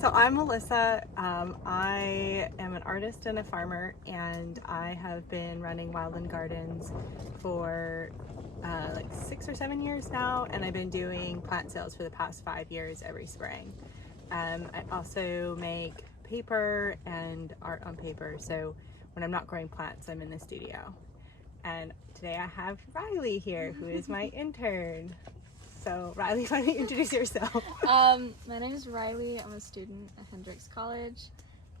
So I'm Melissa. I am an artist and a farmer, and I have been running Wildland Gardens for like 6 or 7 years now, and I've been doing plant sales for the past 5 years every spring. I also make paper and art on paper, so when I'm not growing plants, I'm in the studio. And today I have Riley here, who is my intern. So Riley, why don't you introduce yourself? My name is Riley. I'm a student at Hendrix College.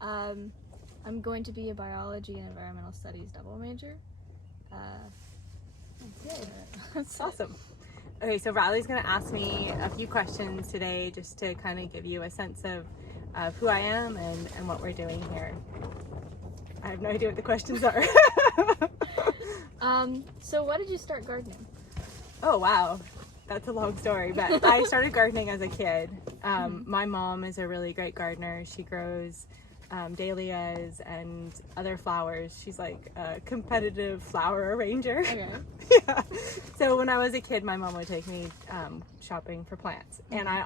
I'm going to be a biology and environmental studies double major. That's awesome. Okay, so Riley's going to ask me a few questions today just to kind of give you a sense of who I am and what we're doing here. I have no idea what the questions are. So why did you start gardening? Oh, wow. That's a long story, but I started gardening as a kid. My mom is a really great gardener. She grows dahlias and other flowers. She's like a competitive flower arranger. Okay. Yeah. So when I was a kid, my mom would take me shopping for plants. And I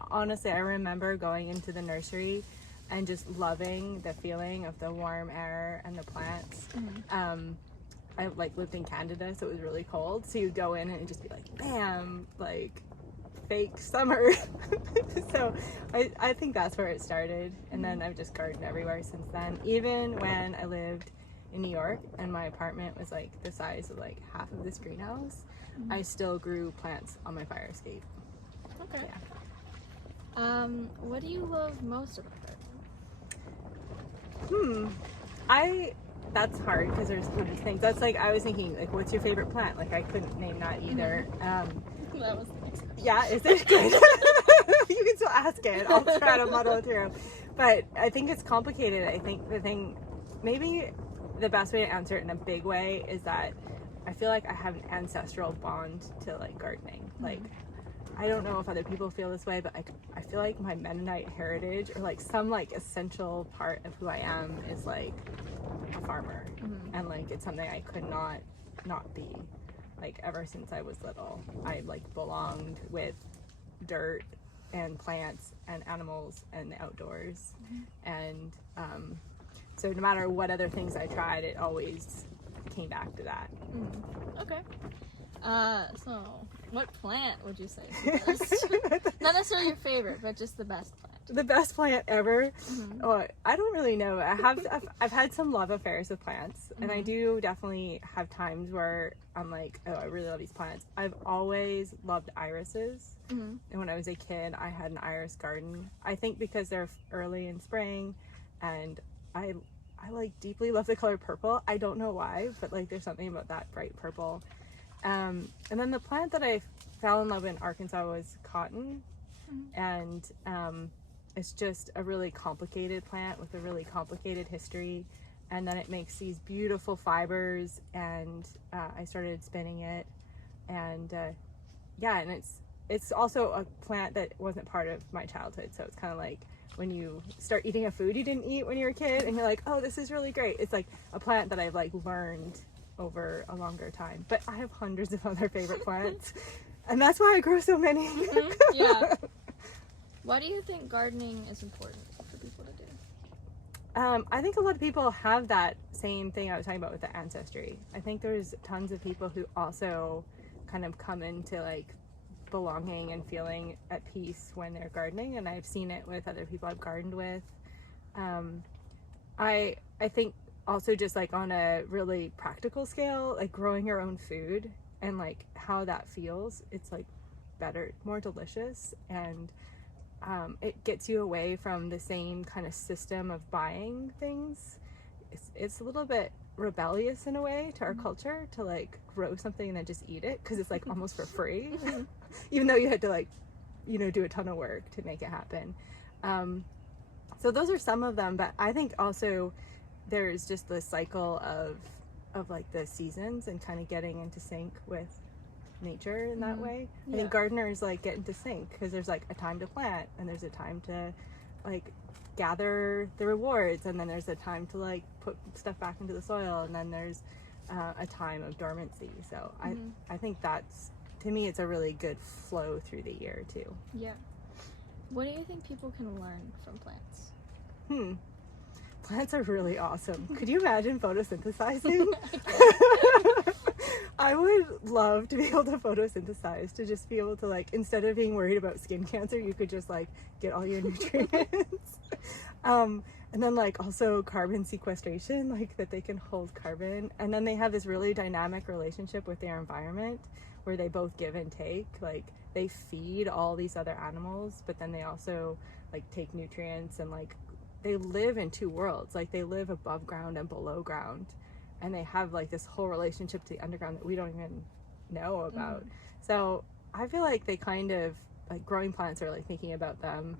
remember going into the nursery and just loving the feeling of the warm air and the plants. I lived in Canada, so it was really cold. So you'd go in and it'd just be like, bam, like fake summer. So I think that's where it started. And then I've just gardened everywhere since then. Even when I lived in New York and my apartment was like the size of like half of this greenhouse, I still grew plants on my fire escape. Okay. Yeah. What do you love most about gardening? That's hard because there's so many things. That's like, I was thinking, like, what's your favorite plant? Like, I couldn't name that either. That was the next question. Yeah, is it good? You can still ask it. I'll try to muddle it through. But I think it's complicated. I think maybe the best way to answer it in a big way is that I feel like I have an ancestral bond to like gardening. Like, I don't know if other people feel this way, but I feel like my Mennonite heritage or like some like essential part of who I am is like a farmer. And like it's something I could not be. Like ever since I was little, I like belonged with dirt and plants and animals and the outdoors. And so no matter what other things I tried, it always came back to that. Okay. So what plant would you say is the best? Not necessarily your favorite, but just the best plant. The best plant ever? Oh, I don't really know. I've had some love affairs with plants, and I do definitely have times where I'm like, oh, I really love these plants. I've always loved irises, and when I was a kid, I had an iris garden. I think because they're early in spring, and I like deeply love the color purple. I don't know why, but like there's something about that bright purple. And then the plant that I fell in love with in Arkansas was cotton, and it's just a really complicated plant with a really complicated history, and then it makes these beautiful fibers, and I started spinning it, and and it's also a plant that wasn't part of my childhood, so it's kind of like when you start eating a food you didn't eat when you were a kid, and you're like, oh, this is really great. It's like a plant that I've like learned over a longer time, but I have hundreds of other favorite plants, and that's why I grow so many. Yeah. Why do you think gardening is important for people to do? I think a lot of people have that same thing I was talking about with the ancestry. I think there's tons of people who also kind of come into like belonging and feeling at peace when they're gardening, and I've seen it with other people I've gardened with. I think also just like on a really practical scale, like growing your own food and like how that feels, it's like better, more delicious, and it gets you away from the same kind of system of buying things. It's a little bit rebellious in a way to our culture to like grow something and then just eat it because it's like almost for free, even though you had to like, you know, do a ton of work to make it happen. So those are some of them, but I think also there's just the cycle of like the seasons and kind of getting into sync with nature in that way. I think gardeners like get into sync because there's like a time to plant, and there's a time to like gather the rewards, and then there's a time to like put stuff back into the soil, and then there's a time of dormancy. So I think that's, to me, it's a really good flow through the year too. Yeah. What do you think people can learn from plants? Plants are really awesome. Could you imagine photosynthesizing? I would love to be able to photosynthesize, to just be able to, like, instead of being worried about skin cancer, you could just, like, get all your nutrients. And then, like, also carbon sequestration, like, that they can hold carbon. And then they have this really dynamic relationship with their environment where they both give and take. Like, they feed all these other animals, but then they also, like, take nutrients, and, like, they live in two worlds. Like, they live above ground and below ground. And they have, like, this whole relationship to the underground that we don't even know about. So I feel like they kind of, like, growing plants, or like thinking about them,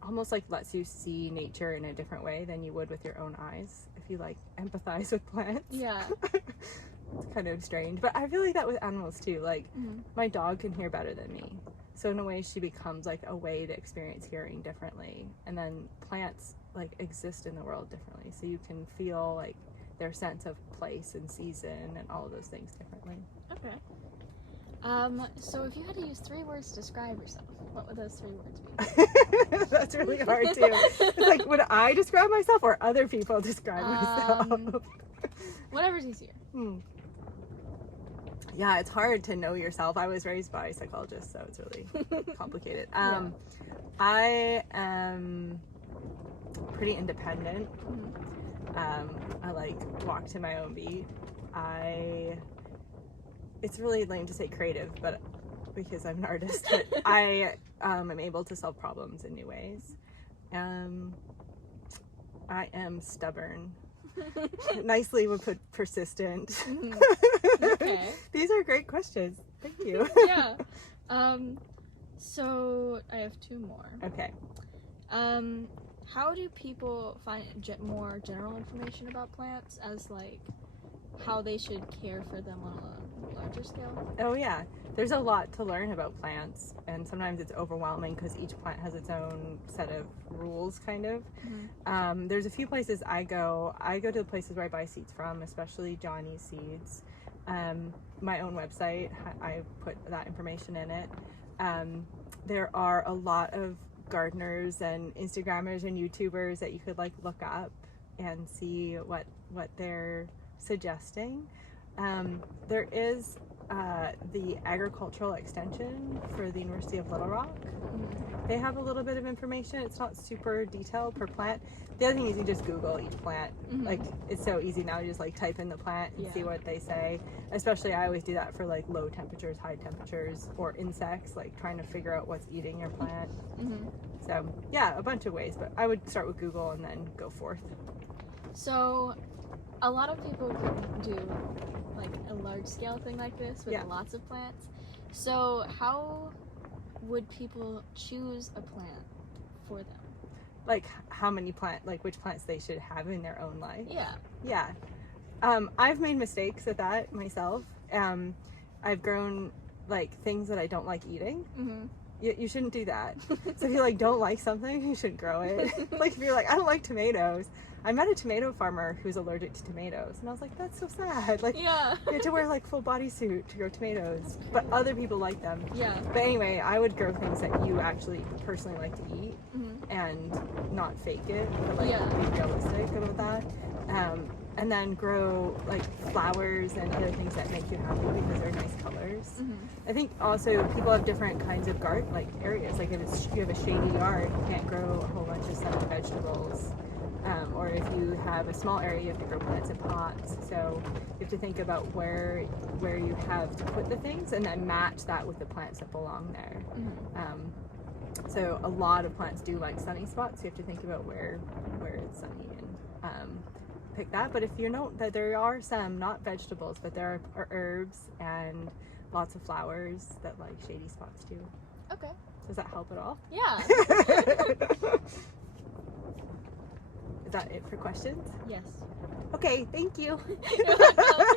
almost like lets you see nature in a different way than you would with your own eyes if you, like, empathize with plants. Yeah. It's kind of strange, but I feel like that with animals too. Like, my dog can hear better than me, so in a way she becomes, like, a way to experience hearing differently. And then plants, like, exist in the world differently, so you can feel, like, their sense of place and season and all of those things differently. Okay. So if you had to use 3 words to describe yourself, what would those 3 words be? That's really hard too. It's like, would I describe myself or other people describe myself? Whatever's easier. Yeah, it's hard to know yourself. I was raised by a psychologist, so it's really complicated. I am pretty independent. I, like, walk to my own beat. It's really lame to say creative, but because I'm an artist, but I am able to solve problems in new ways. I am stubborn. Nicely would put persistent. Okay. These are great questions. Thank you. Yeah. So I have 2 more. Okay. How do people find more general information about plants, as, like, how they should care for them on a larger scale? Oh yeah, there's a lot to learn about plants, and sometimes it's overwhelming because each plant has its own set of rules, kind of. There's a few places I go to the places where I buy seeds from, especially Johnny's Seeds. My own website, I put that information in it. There are a lot of gardeners and Instagrammers and YouTubers that you could, like, look up and see what they're suggesting. There is the agricultural extension for the University of Little Rock. They have a little bit of information. It's not super detailed per plant. The other thing is you just Google each plant. Like, it's so easy now to just, like, type in the plant and see what they say. Especially, I always do that for, like, low temperatures, high temperatures, or insects, like trying to figure out what's eating your plant. So yeah, a bunch of ways, but I would start with Google and then go forth. So a lot of people can do, like, a large scale thing like this with lots of plants. So how would people choose a plant for them? Like, how many which plants they should have in their own life? Yeah. I've made mistakes at that myself. I've grown, like, things that I don't like eating. You shouldn't do that. So if you, like, don't like something, you shouldn't grow it. Like, if you're like, I don't like tomatoes. I met a tomato farmer who's allergic to tomatoes, and I was like, that's so sad. Like, you have to wear, like, full bodysuit to grow tomatoes, but other people like them. But anyway, I would grow things that you actually personally like to eat, and not fake it, but, like, be realistic about that. And then grow, like, flowers and other things that make you happy because they're nice colors. I think also people have different kinds of garden, like, areas. Like, if you have a shady yard, you can't grow a whole bunch of sunny vegetables. Or if you have a small area, you have to grow plants in pots. So you have to think about where you have to put the things, and then match that with the plants that belong there. So a lot of plants do like sunny spots. So you have to think about where it's sunny and pick that. But if you know that there are some, not vegetables, but there are herbs and lots of flowers that like shady spots too. Okay. Does that help at all? Yeah. Is that it for questions? Yes. Okay, thank you. You're welcome.